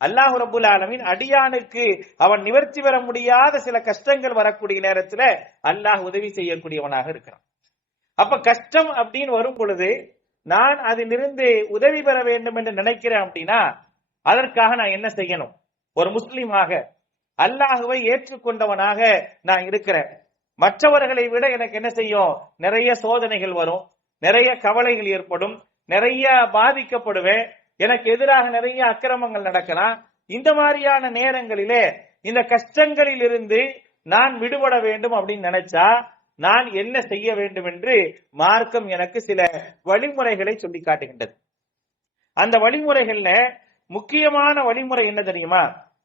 அல்லாஹ் ரபுல் ஆலமின் அடியானுக்கு அவன் நிவர்த்தி பெற முடியாத சில கஷ்டங்கள் வரக்கூடிய நேரத்துல அல்லாஹ் உதவி செய்யக்கூடியவனாக இருக்கிறான். அப்ப கஷ்டம் அப்படின்னு வரும் பொழுது நான் அதிலிருந்து உதவி பெற வேண்டும் என்று நினைக்கிறேன் அப்படின்னா அதற்காக நான் என்ன செய்யணும்? ஒரு முஸ்லீமாக அல்லாஹுவை ஏற்றுக்கொண்டவனாக நான் இருக்கிறேன். மற்றவர்களை விட எனக்கு என்ன செய்யும்? நிறைய சோதனைகள் வரும் நிறைய கவலைகள் ஏற்படும் நிறைய பாதிக்கப்படுவேன். எனக்கு எதிராக நிறைய அக்கிரமங்கள் நடக்கலாம். இந்த மாதிரியான நேரங்களிலே இந்த கஷ்டங்களில் இருந்து நான் விடுபட வேண்டும் அப்படின்னு நினைச்சா நான் என்ன செய்ய வேண்டும் என்று மார்க்கம் எனக்கு சில வழிமுறைகளை சொல்லி காட்டுகின்றது. அந்த வழிமுறைகள்ல முக்கியமான வழிமுறை என்ன தெரியுமா?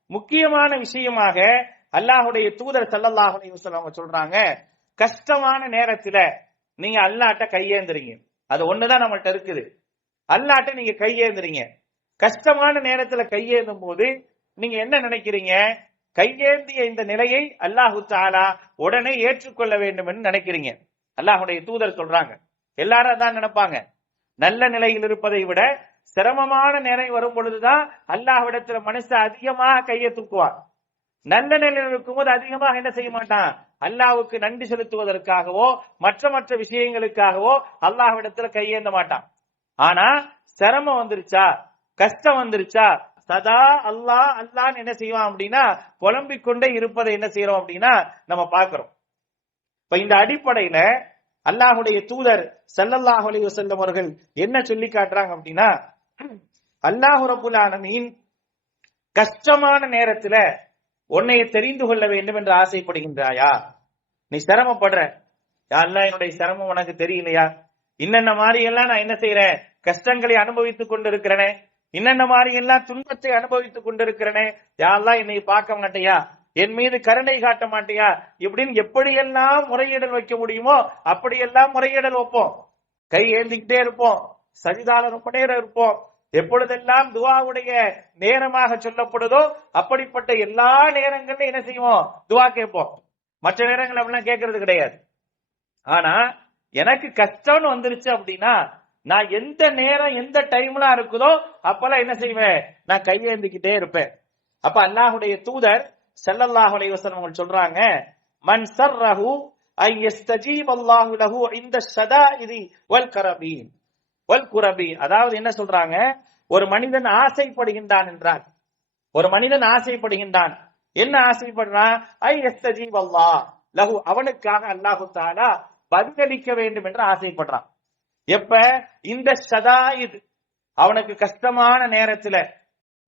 முக்கியமான விஷயமாக அல்லாஹுடைய தூதர் சல்லல்லாஹு அவங்க சொல்றாங்க கஷ்டமான நேரத்துல நீங்க அல்லாட்ட கையேந்துறீங்க. அது ஒண்ணுதான் நம்மள்ட்ட இருக்குது. அல்லாட்ட நீங்க கையேந்துறீங்க. கஷ்டமான நேரத்துல கையேந்தும் போது நீங்க என்ன நினைக்கிறீங்க? கையேந்திய இந்த நிலையை அல்லாஹு தாலா உடனே ஏற்றுக்கொள்ள வேண்டும் என்று நினைக்கிறீங்க. அல்லாஹுடைய தூதர் சொல்றாங்க. எல்லாரும் அதான் நினைப்பாங்க. நல்ல நிலையில் இருப்பதை விட சிரமமான நிலை வரும் பொழுதுதான் அல்லாஹ்விடத்துல மனுஷன் அதிகமாக கையை தூக்குவான். நல்ல நிலையில் இருக்கும்போது அதிகமாக என்ன செய்ய மாட்டான்? அல்லாஹுக்கு நன்றி செலுத்துவதற்காகவோ மற்ற மற்ற விஷயங்களுக்காகவோ அல்லாஹ்விடத்துல கையேந்த மாட்டான். ஆனா சிரமம் வந்துருச்சா? கஷ்டம் வந்துருச்சா? சதா அல்லாஹ் அல்லான்னு என்ன செய்வான் அப்படின்னா புலம்பிக் கொண்டே இருப்பதை என்ன செய்யறோம் அப்படின்னா நம்ம பாக்குறோம் இப்ப இந்த அடிப்படையில அல்லாஹுடைய தூதர் ஸல்லல்லாஹு அலைஹி வஸல்லம் அவர்கள் என்ன சொல்லி காட்டுறாங்க அப்படின்னா அல்லாஹு ரப்புல் ஆலமீன் கஷ்டமான நேரத்துல உன்னைய தெரிந்து கொள்ள வேண்டும் என்று ஆசைப்படுகின்றாயா? நீ சிரமப்படுற. யா அல்லாஹ் என்னுடைய சிரமம் உனக்கு தெரியலையா? இன்னென்ன மாதிரியெல்லாம் நான் என்ன செய்யறேன் கஷ்டங்களை அனுபவித்துக் கொண்டிருக்கிறேனே. இன்னென்ன மாதிரியெல்லாம் துன்பத்தை அனுபவித்துக் கொண்டிருக்கிறேனே. யாரெல்லாம் என்னை பார்க்க மாட்டேயா? என் மீது கருணை காட்ட மாட்டியா? இப்படின்னு எப்படியெல்லாம் முறையீடல் வைக்க முடியுமோ அப்படியெல்லாம் முறையீடல் வைப்போம். கை ஏந்திக்கிட்டே இருப்போம். சஜிதால ரொம்ப நேரம் இருப்போம். எப்பொழுதெல்லாம் துவாவுடைய நேரமாக சொல்லப்படுதோ அப்படிப்பட்ட எல்லா நேரங்கள்ல என்ன செய்வோம்? துவா கேட்போம். மற்ற நேரங்கள் அப்படிலாம் கேட்கறது கிடையாது. ஆனா எனக்கு கஷ்டம்னு வந்துருச்சு அப்படின்னா நான் எந்த நேரம் எந்த டைம்ல இருக்குதோ அப்பெல்லாம் என்ன செய்வேன்? நான் கையேந்திக்கிட்டே இருப்பேன். அப்ப அல்லாஹுடைய தூதர் செல்லல்லாஹுடைய அலைஹி அவங்க சொல்றாங்க மன் சர்ரஹு ஐ எஸ்தஜீப் அல்லாஹு லஹு இந்த சதா இது வல் கரபீன். வல் குரபி அதாவது என்ன சொல்றாங்க? ஒரு மனிதன் ஆசைப்படுகின்றான் என்றார். ஒரு மனிதன் ஆசைப்படுகின்றான். என்ன ஆசைப்படுறான்? ஐ எஸ்தஜீப் அல்லாஹ் லஹு. அவனுக்காக அல்லாஹு தாலா பதிலளிக்க வேண்டும் என்று ஆசைப்படுறான். எப்ப? இந்த ஷதாயித் அவனுக்கு கஷ்டமான நேரத்துல.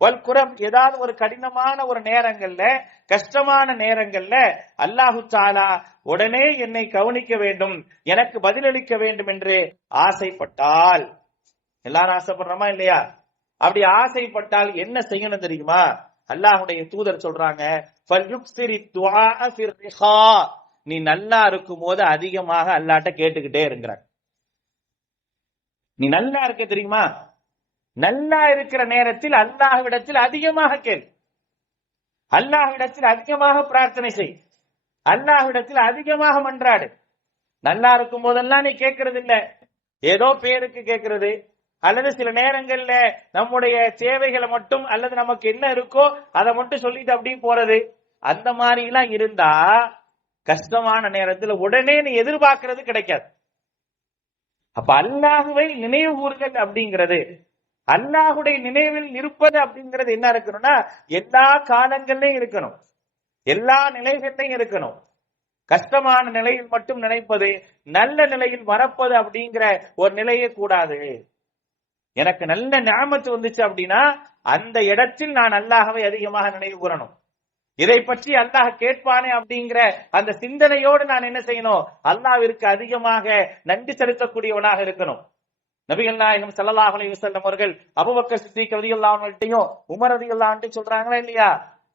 வல்குரம் ஏதாவது ஒரு கடினமான ஒரு நேரங்கள்ல கஷ்டமான நேரங்கள்ல அல்லாஹு தாலா உடனே என்னை கவனிக்க வேண்டும் எனக்கு பதிலளிக்க வேண்டும் என்று ஆசைப்பட்டால். எல்லாரும் ஆசைப்படுறோமா இல்லையா? அப்படி ஆசைப்பட்டால் என்ன செய்யணும் தெரியுமா? அல்லாஹுடைய தூதர் சொல்றாங்க நீ நல்லா இருக்கும் போது அதிகமாக அல்லாட்ட கேட்டுக்கிட்டே இருக்கிறார் நீ நல்லா இருக்க தெரியுமா? நல்லா இருக்கிற நேரத்தில் அல்லாஹ்விடத்தில் அதிகமாக கேள். அல்லாஹ்விடத்தில் அதிகமாக பிரார்த்தனை செய். அல்லாஹ்விடத்தில் அதிகமாக மன்றாடு. நல்லா இருக்கும் போதெல்லாம் நீ கேட்கறது இல்ல ஏதோ பேருக்கு கேட்கறது அல்லது சில நேரங்கள்ல நம்முடைய தேவைகளை மட்டும் அல்லது நமக்கு என்ன இருக்கோ அதை மட்டும் சொல்லிட்டு அப்படியே போறது அந்த மாதிரி எல்லாம் இருந்தா கஷ்டமான நேரத்துல உடனே நீ எதிர்பார்க்கறது கிடைக்காது. அப்ப அல்லாஹுவை நினைவு கூறுதல் அப்படிங்கிறது அல்லாஹுடைய நினைவில் இருப்பது அப்படிங்கிறது என்ன இருக்கணும்னா எல்லா காலங்கள்லயும் இருக்கணும். எல்லா நிலைகள்லையும் இருக்கணும். கஷ்டமான நிலையில் மட்டும் நினைப்பது நல்ல நிலையில் மறப்பது அப்படிங்கிற ஒரு நிலையே கூடாது. எனக்கு நல்ல ஞாபகத்து வந்துச்சு அப்படின்னா அந்த இடத்தில் நான் அல்லாஹவை அதிகமாக நினைவு கூறணும். இதை பற்றி அல்லாஹ் கேட்பானே அப்படிங்கிற அந்த சிந்தனையோடு நான் என்ன செய்யணும்? அல்லாவிற்கு அதிகமாக நன்றி செலுத்தக்கூடியவனாக இருக்கணும். நபிகள் நாயகம் ஸல்லல்லாஹு அலைஹி வஸல்லம் அவர்கள் அபூபக்கர் சித்திக் ரலியல்லாஹு அன்ஹுட்டையும் உமர் ரலியல்லாஹு அன்ஹு சொல்றாங்களா இல்லையா?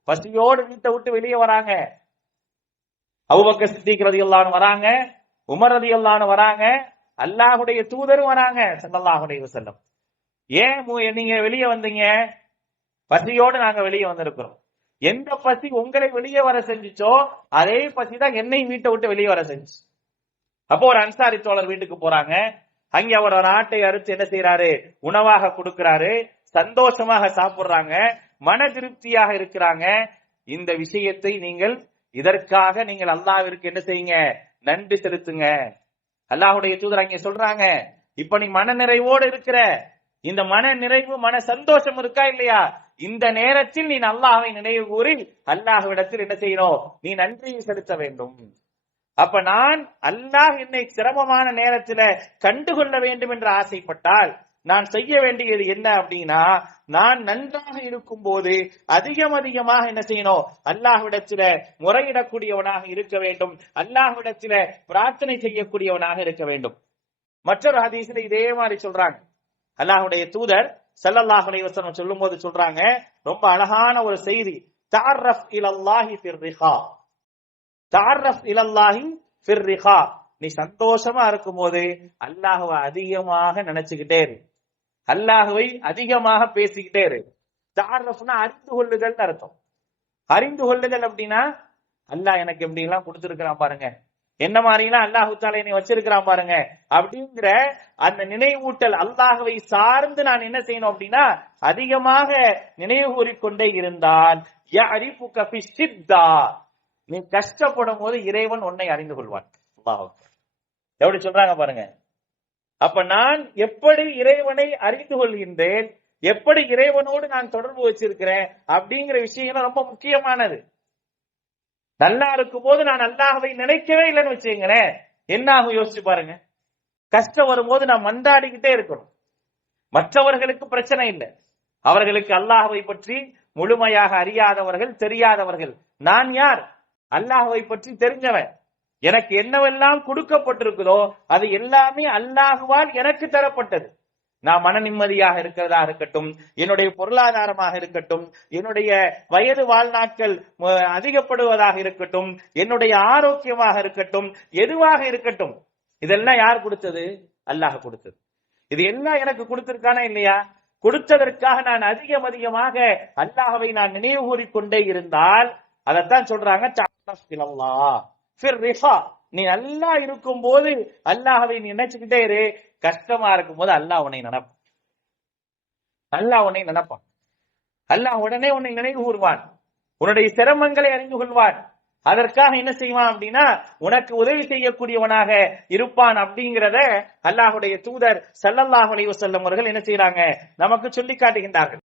பசியோடு வீட்டை விட்டு வெளியே வராங்க. அபூபக்கர் சித்திக் ரலியல்லாஹு அன்ஹு வராங்க. உமர் ரலியல்லாஹு அன்ஹு வராங்க. அல்லாஹுடைய தூதரும் வராங்க ஸல்லல்லாஹு அலைஹி வஸல்லம். ஏன் நீங்க வெளியே வந்தீங்க? பசியோடு நாங்க வெளியே வந்திருக்கிறோம். எந்த பசி உங்களை வெளியே வர செஞ்சுச்சோ அதே பசி தான் என்னை வீட்டை விட்டு வெளியே வர செஞ்சு அப்போ ஒரு அன்சாரி தோழர் வீட்டுக்கு போறாங்க. அங்க அவர் ஒரு ஆட்டை அறுத்து என்ன செய்யறாரு உணவாக கொடுக்கிறாரு. சந்தோஷமாக சாப்பிடுறாங்க. மன திருப்தியாக இருக்கிறாங்க. இந்த விஷயத்தை நீங்கள் இதற்காக நீங்கள் அல்லாவிற்கு என்ன செய்யுங்க? நன்றி செலுத்துங்க. அல்லாஹ்வுடைய தூதர் அங்க சொல்றாங்க இப்ப நீ மன நிறைவோடு இருக்கிற. இந்த மன நிறைவு மன சந்தோஷம் இருக்கா இல்லையா? இந்த நேரத்தில் நீ அல்லாஹை நினைவு கூறி அல்லாஹ்விடத்தில் என்ன செய்யணும் நீ நன்றியை செலுத்த வேண்டும். அப்ப நான் அல்லாஹ் என்னை சிரமமான நேரத்துல கண்டுகொள்ள வேண்டும் என்று ஆசைப்பட்டால் நான் செய்ய வேண்டியது என்ன அப்படின்னா நான் நன்றாக இருக்கும் போது அதிகம் அதிகமாக என்ன செய்யணும் அல்லாஹ்விடத்தில முறையிடக்கூடியவனாக இருக்க வேண்டும் அல்லாஹ்விடத்தில பிரார்த்தனை செய்யக்கூடியவனாக இருக்க வேண்டும். மற்றொரு ஹதீஸ்ல இதே மாதிரி சொல்றாங்க. அல்லாஹுடைய தூதர் செல்லல்லாஹ் அலைஹி சொல்லும் போது சொல்றாங்க ரொம்ப அழகான ஒரு செய்தி. தாரஃப் இலல்லாஹி ஃபிர்ரிஹா தாரஃப் இலல்லாஹி ஃபிர்ரிஹா நீ சந்தோஷமா இருக்கும்போது அல்லாஹுவை அதிகமாக நினைச்சுக்கிட்டே இரு. அல்லாஹுவை அதிகமாக பேசிக்கிட்டே இரு. தாரஃப்னா அறிந்து கொள்ளுதல் அர்த்தம். அறிந்து கொள்ளுதல் அப்படின்னா அல்லாஹ் எனக்கு எப்படி எல்லாம் கொடுத்துருக்கிறான் பாருங்க. என்ன மாதிரிலாம் அல்லாஹு தாலா என்னை வச்சிருக்கிறான் பாருங்க. அப்படிங்கிற அந்த நினைவூட்டல் அல்லாஹவை சார்ந்து நான் என்ன செய்யணும் அப்படின்னா அதிகமாக நினைவு கூறிக்கொண்டே இருந்தால் நீ கஷ்டப்படும் போது இறைவன் உன்னை அறிந்து கொள்வான். எப்படி சொல்றாங்க பாருங்க. அப்ப நான் எப்படி இறைவனை அறிந்து கொள்கின்றேன் எப்படி இறைவனோடு நான் தொடர்பு வச்சிருக்கிறேன் அப்படிங்கிற விஷயம் ரொம்ப முக்கியமானது. நல்லா இருக்கும் போது நான் அல்லாஹவை நினைக்கவே இல்லைன்னு வச்சுங்களேன் என்ன ஆகும் யோசிச்சு பாருங்க. கஷ்டம் வரும்போது நான் மந்தாடிக்கிட்டே இருக்கணும் மற்றவர்களுக்கு பிரச்சனை இல்லை. அவர்களுக்கு அல்லாஹவை பற்றி முழுமையாக அறியாதவர்கள் தெரியாதவர்கள். நான் யார்? அல்லாஹவை பற்றி தெரிஞ்சவன். எனக்கு என்னவெல்லாம் கொடுக்கப்பட்டிருக்குதோ அது எல்லாமே அல்லாஹுவால் எனக்கு தரப்பட்டது. நான் மன நிம்மதியாக இருக்கிறதா இருக்கட்டும் என்னுடைய பொருளாதாரமாக இருக்கட்டும் என்னுடைய வயது வாழ்நாட்கள் அதிகப்படுவதாக இருக்கட்டும் என்னுடைய ஆரோக்கியமாக இருக்கட்டும் எதுவாக இருக்கட்டும் இதெல்லாம் யார் கொடுத்தது? அல்லாஹ் கொடுத்தது. இது எல்லாம் எனக்கு கொடுத்திருக்கானா இல்லையா? கொடுத்ததற்காக நான் அதிகம் அதிகமாக அல்லாஹவை நான் நினைவு கூறிக்கொண்டே இருந்தால் அதைத்தான் சொல்றாங்க நீ நல்லா இருக்கும் போது அல்லாஹவை நீ நினைச்சுக்கிட்டே இரு கஷ்டமா இருக்கும் போது அல்லாஹ் உன்னை நினைப்பான். அல்லாஹ் உன்னை நினைப்பான். அல்லாஹ் உடனே உன்னை நினைவு கூறுவான். உன்னுடைய சிரமங்களை அறிந்து கொள்வான். அதற்காக என்ன செய்வான் அப்படின்னா உனக்கு உதவி செய்யக்கூடியவனாக இருப்பான் அப்படிங்கிறத அல்லாஹுடைய தூதர் சல்லல்லாஹ் அலைவசல்லம் அவர்கள் என்ன செய்யறாங்க நமக்கு சொல்லி காட்டுகின்றார்கள்.